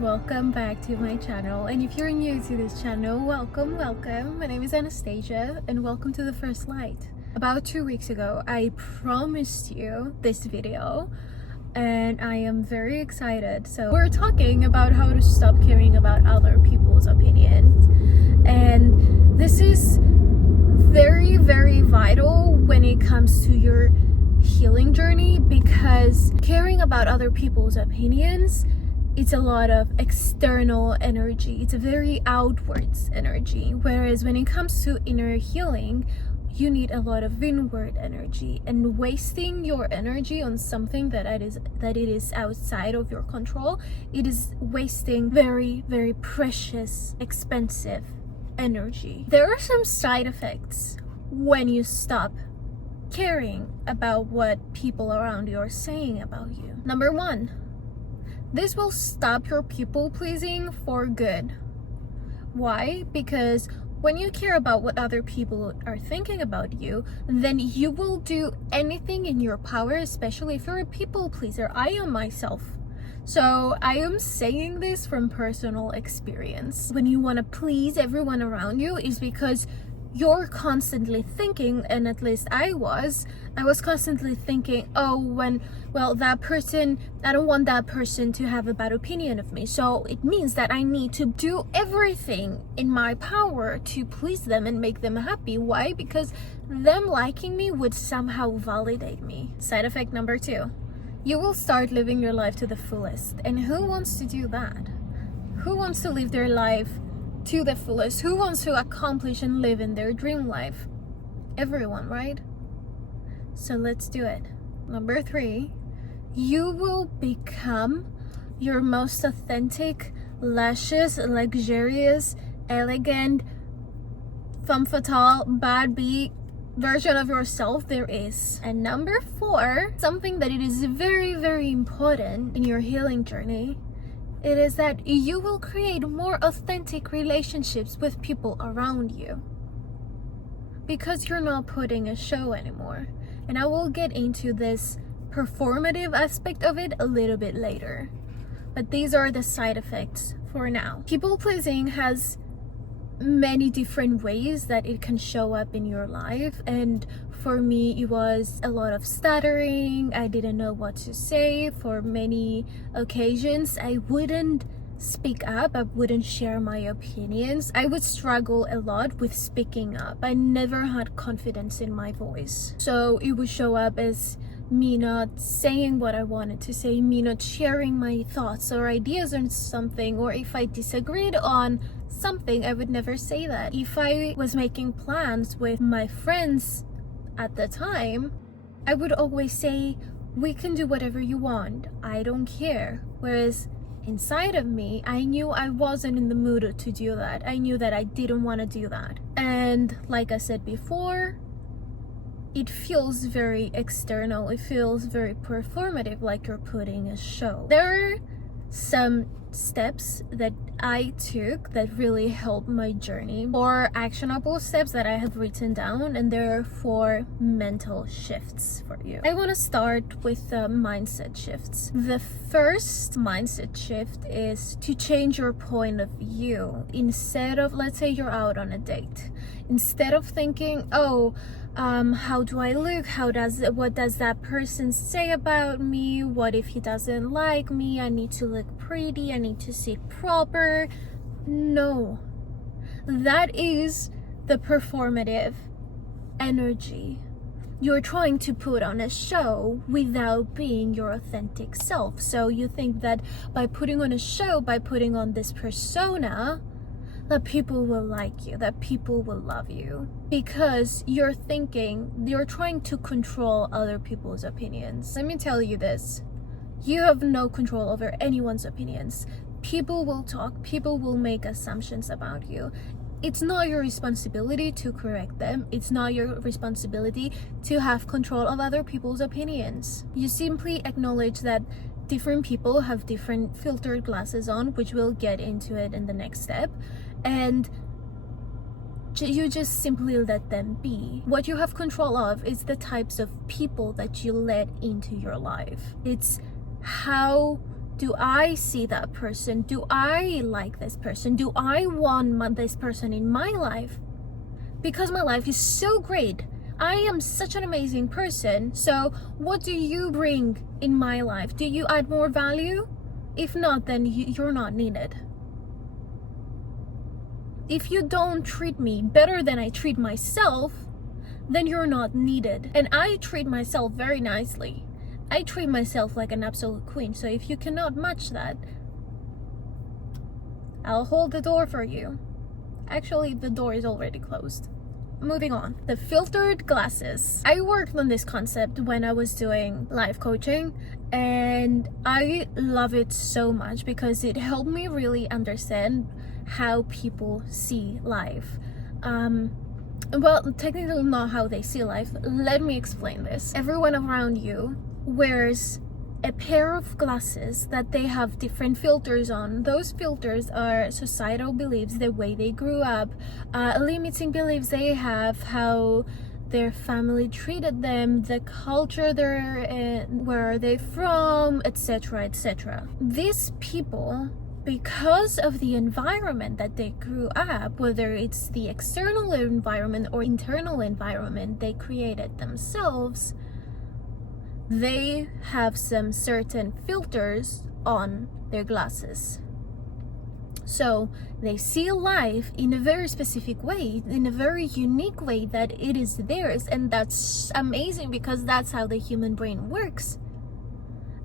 welcome back to my channel, and if you're new to this channel, welcome. My name is Anastasia and welcome to the First Light. About 2 weeks ago I promised you this video and I am very excited. So we're talking about how to stop caring about other people's opinions, and this is very vital when it comes to your healing journey, because caring about other people's opinions, it's a lot of external energy. It's a very outwards energy, whereas when it comes to inner healing, you need a lot of inward energy, and wasting your energy on something that it is outside of your control, it is wasting very precious, expensive energy. There are some side effects when you stop caring about what people around you are saying about you. Number one, this will stop your people pleasing for good. Why? Because when you care about what other people are thinking about you, then you will do anything in your power, especially if you're a people pleaser. I am myself. So I am saying this from personal experience. When you want to please everyone around you, is because you're constantly thinking, and at least I was constantly thinking, that person, I don't want that person to have a bad opinion of me, so it means that I need to do everything in my power to please them and make them happy. Why? Because them liking me would somehow validate me. Side effect number two, you will start living your life to the fullest. And who wants to do that? Who wants to live their life to the fullest? Who wants to accomplish and live in their dream life? Everyone, right? So let's do it. Number three, you will become your most authentic, luscious, luxurious, elegant, femme fatale, bad bee version of yourself there is. And number four, something that it is very important in your healing journey, it is that you will create more authentic relationships with people around you, because you're not putting a show anymore. And I will get into this performative aspect of it a little bit later, but these are the side effects for now. People pleasing has many different ways that it can show up in your life, and for me it was a lot of stuttering. I didn't know what to say. For many occasions I wouldn't speak up, I wouldn't share my opinions. I would struggle a lot with speaking up. I never had confidence in my voice, so it would show up as me not saying what I wanted to say, me not sharing my thoughts or ideas on something, or if I disagreed on something, I would never say that. If I was making plans with my friends at the time, I would always say, we can do whatever you want, I don't care. Whereas inside of me, I knew I wasn't in the mood to do that. I knew that I didn't want to do that. And like I said before, it feels very external, it feels very performative, like you're putting a show. There are some steps that I took that really helped my journey, 4 actionable steps that I have written down, and there are 4 mental shifts for you. I want to start with the mindset shifts. The first mindset shift is to change your point of view. Instead of, let's say you're out on a date, instead of thinking, how do I look? What does that person say about me? What if he doesn't like me? I need to look pretty, I need to sit proper. No, that is the performative energy. You're trying to put on a show without being your authentic self. So you think that by putting on a show, by putting on this persona, that people will like you, that people will love you, because you're trying to control other people's opinions. Let me tell you this, you have no control over anyone's opinions. People will talk, people will make assumptions about you. It's not your responsibility to correct them. It's not your responsibility to have control of other people's opinions. You simply acknowledge that different people have different filtered glasses on, which we'll get into it in the next step, and you just simply let them be. What you have control of is the types of people that you let into your life. It's how Do I see that person? Do I like this person? Do I want this person in my life? Because my life is so great. I am such an amazing person. So what do you bring in my life? Do you add more value? If not, then you're not needed. If you don't treat me better than I treat myself, then you're not needed. And I treat myself very nicely. I treat myself like an absolute queen. So if you cannot match that, I'll hold the door for you. Actually, the door is already closed. Moving on. The filtered glasses. I worked on this concept when I was doing life coaching, and I love it so much because it helped me really understand how people see life. Well, technically not how they see life. Let me explain this. Everyone around you wears a pair of glasses that they have different filters on. Those filters are societal beliefs, the way they grew up, limiting beliefs they have, how their family treated them, the culture they're in, where are they from, etc., etc. These people, because of the environment that they grew up, whether it's the external environment or internal environment they created themselves, they have some certain filters on their glasses. So they see life in a very specific way, in a very unique way that it is theirs. And that's amazing because that's how the human brain works.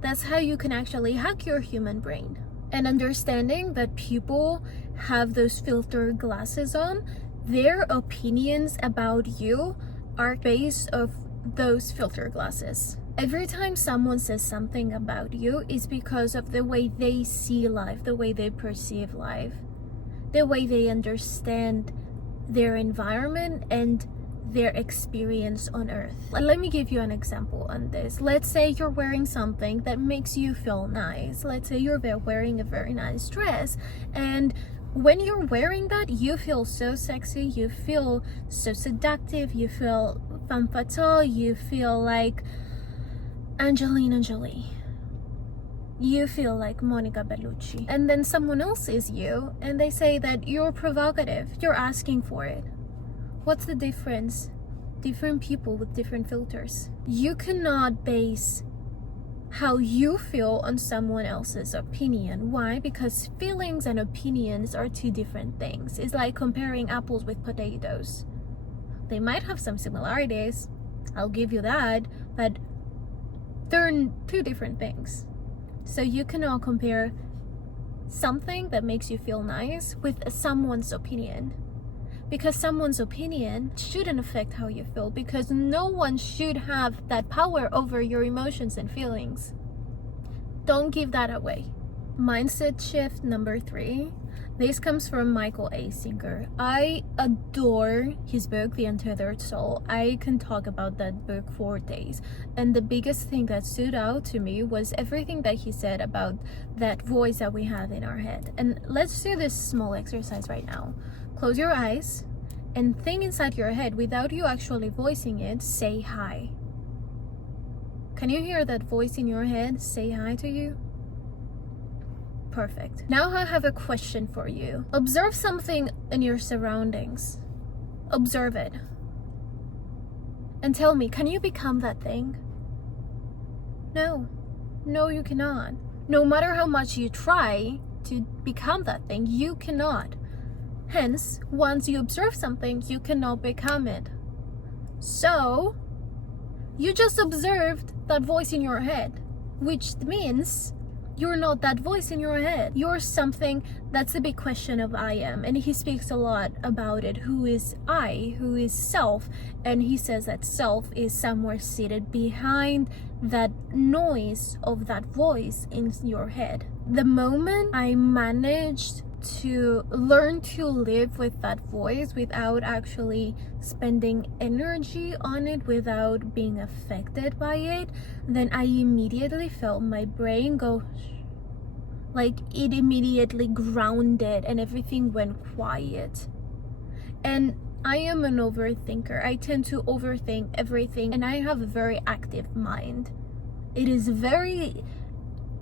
That's how you can actually hack your human brain. And understanding that people have those filter glasses on, their opinions about you are based off those filter glasses. Every time someone says something about you, it's because of the way they see life, the way they perceive life, the way they understand their environment and their experience on earth. Let me give you an example on this. Let's say you're wearing something that makes you feel nice. Let's say you're wearing a very nice dress, and when you're wearing that, you feel so sexy, you feel so seductive, you feel femme fatale, you feel like Angelina Jolie, you feel like Monica Bellucci. And then someone else sees you and they say that you're provocative, you're asking for it. What's the difference? Different people with different filters. You cannot base how you feel on someone else's opinion. Why? Because feelings and opinions are two different things. It's like comparing apples with potatoes. They might have some similarities, I'll give you that, but they're two different things. So you cannot compare something that makes you feel nice with someone's opinion, because someone's opinion shouldn't affect how you feel, because no one should have that power over your emotions and feelings. Don't give that away. Mindset shift number 3. This comes from Michael A. Singer. I adore his book, The Untethered Soul. I can talk about that book for days. And the biggest thing that stood out to me was everything that he said about that voice that we have in our head. And let's do this small exercise right now. Close your eyes and think inside your head without you actually voicing it. Say hi. Can you hear that voice in your head say hi to you? Perfect. Now I have a question for you. Observe something in your surroundings. Observe it. And tell me, can you become that thing? No. No, you cannot. No matter how much you try to become that thing, you cannot. Hence, once you observe something, you cannot become it. So, you just observed that voice in your head, which means you're not that voice in your head. You're something. That's the big question of I am. And he speaks a lot about it. Who is I? Who is self? And he says that self is somewhere seated behind that noise of that voice in your head. The moment I managed to learn to live with that voice without actually spending energy on it, without being affected by it, then I immediately felt my brain go, like it immediately grounded and everything went quiet. And I am an overthinker. I tend to overthink everything, and I have a very active mind. It is very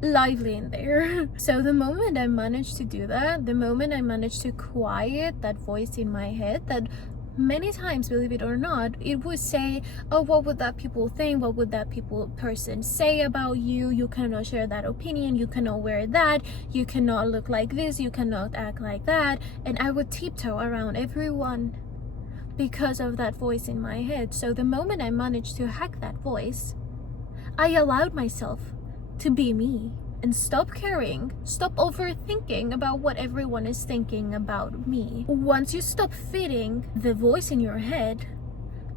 lively in there. So the moment I managed to do that, the moment I managed to quiet that voice in my head that many times, believe it or not, it would say, oh, what would that people think, what would that person say about you, you cannot share that opinion, you cannot wear that, you cannot look like this, you cannot act like that. And I would tiptoe around everyone because of that voice in my head. So the moment I managed to hack that voice, I allowed myself to be me and stop caring, stop overthinking about what everyone is thinking about me. Once you stop fitting the voice in your head,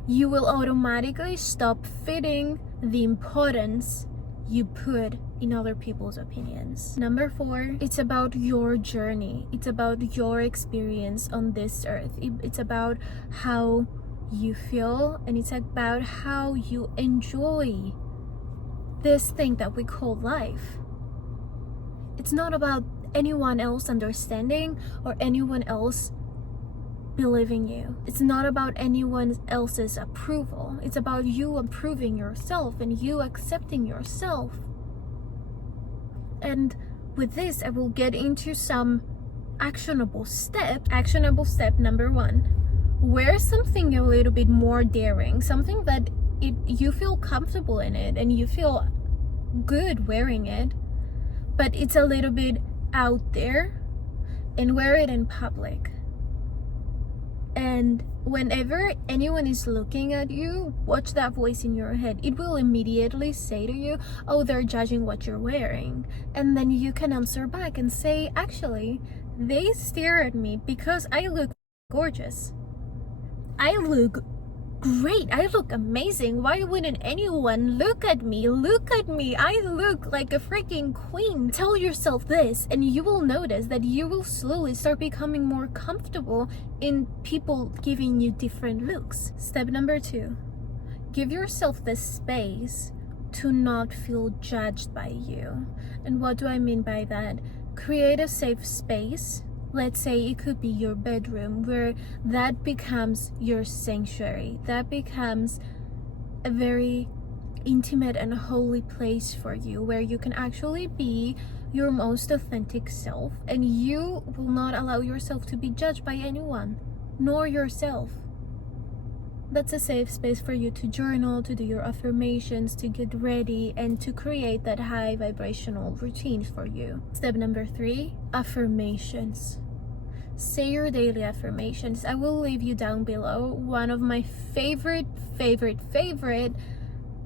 you will automatically stop fitting the importance you put in other people's opinions. Number 4, it's about your journey. It's about your experience on this earth. It's about how you feel, and it's about how you enjoy this thing that we call life. It's not about anyone else understanding or anyone else believing you. It's not about anyone else's approval. It's about you approving yourself and you accepting yourself. And with this, I will get into some actionable steps. Actionable step number 1. Wear something a little bit more daring, something that you feel comfortable in it and you feel good wearing it, but it's a little bit out there, and wear it in public. And whenever anyone is looking at you, watch that voice in your head. It will immediately say to you, oh, they're judging what you're wearing. And then you can answer back and say, actually, they stare at me because I look gorgeous. I look great. I look amazing. Why wouldn't anyone look at me? Look at me. I look like a freaking queen. Tell yourself this, and you will notice that you will slowly start becoming more comfortable in people giving you different looks. Step number 2, give yourself the space to not feel judged by you. And what do I mean by that? Create a safe space. Let's say it could be your bedroom, where that becomes your sanctuary. That becomes a very intimate and holy place for you, where you can actually be your most authentic self, and you will not allow yourself to be judged by anyone, nor yourself. That's a safe space for you to journal, to do your affirmations, to get ready, and to create that high vibrational routine for you. Step number 3, affirmations. Say your daily affirmations. I will leave you down below one of my favorite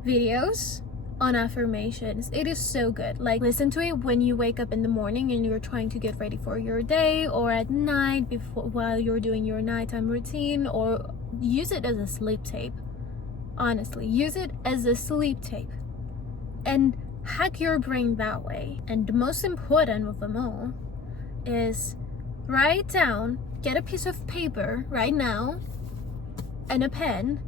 videos on affirmations. It is so good. Like, listen to it when you wake up in the morning and you're trying to get ready for your day, or at night while you're doing your nighttime routine, or use it as a sleep tape. Honestly, use it as a sleep tape and hack your brain that way. And the most important of them all is write down, get a piece of paper right now and a pen,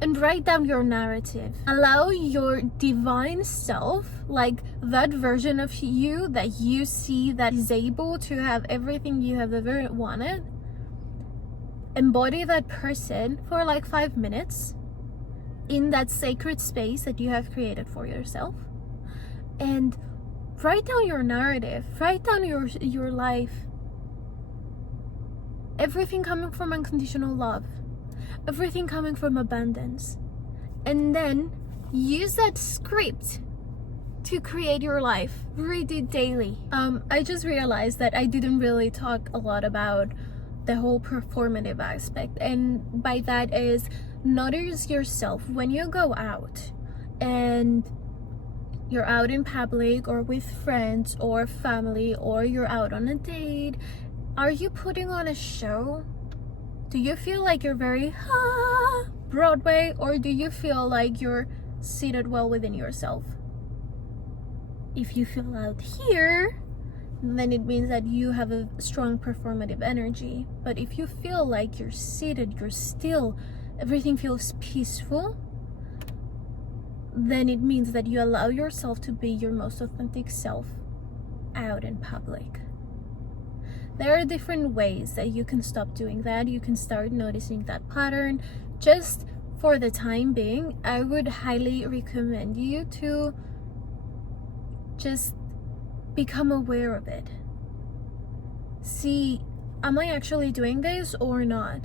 and write down your narrative. Allow your divine self, like that version of you that you see that is able to have everything you have ever wanted, embody that person for like 5 minutes in that sacred space that you have created for yourself, and write down your narrative, write down your life. Everything coming from unconditional love, everything coming from abundance, and then use that script to create your life. Read it daily. I just realized that I didn't really talk a lot about the whole performative aspect, and by that is, notice yourself when you go out and you're out in public or with friends or family, or you're out on a date. Are you putting on a show? Do you feel like you're very Broadway, or do you feel like you're seated well within yourself? If you feel out here, then it means that you have a strong performative energy. But if you feel like you're seated, you're still, everything feels peaceful, then it means that you allow yourself to be your most authentic self out in public. There are different ways that you can stop doing that. You can start noticing that pattern. Just for the time being, I would highly recommend you to just become aware of it. See, am I actually doing this or not?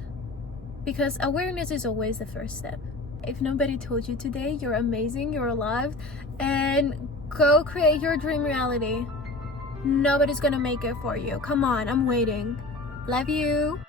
Because awareness is always the first step. If nobody told you today, you're amazing, you're alive, and go create your dream reality. Nobody's gonna make it for you. Come on, I'm waiting. Love you.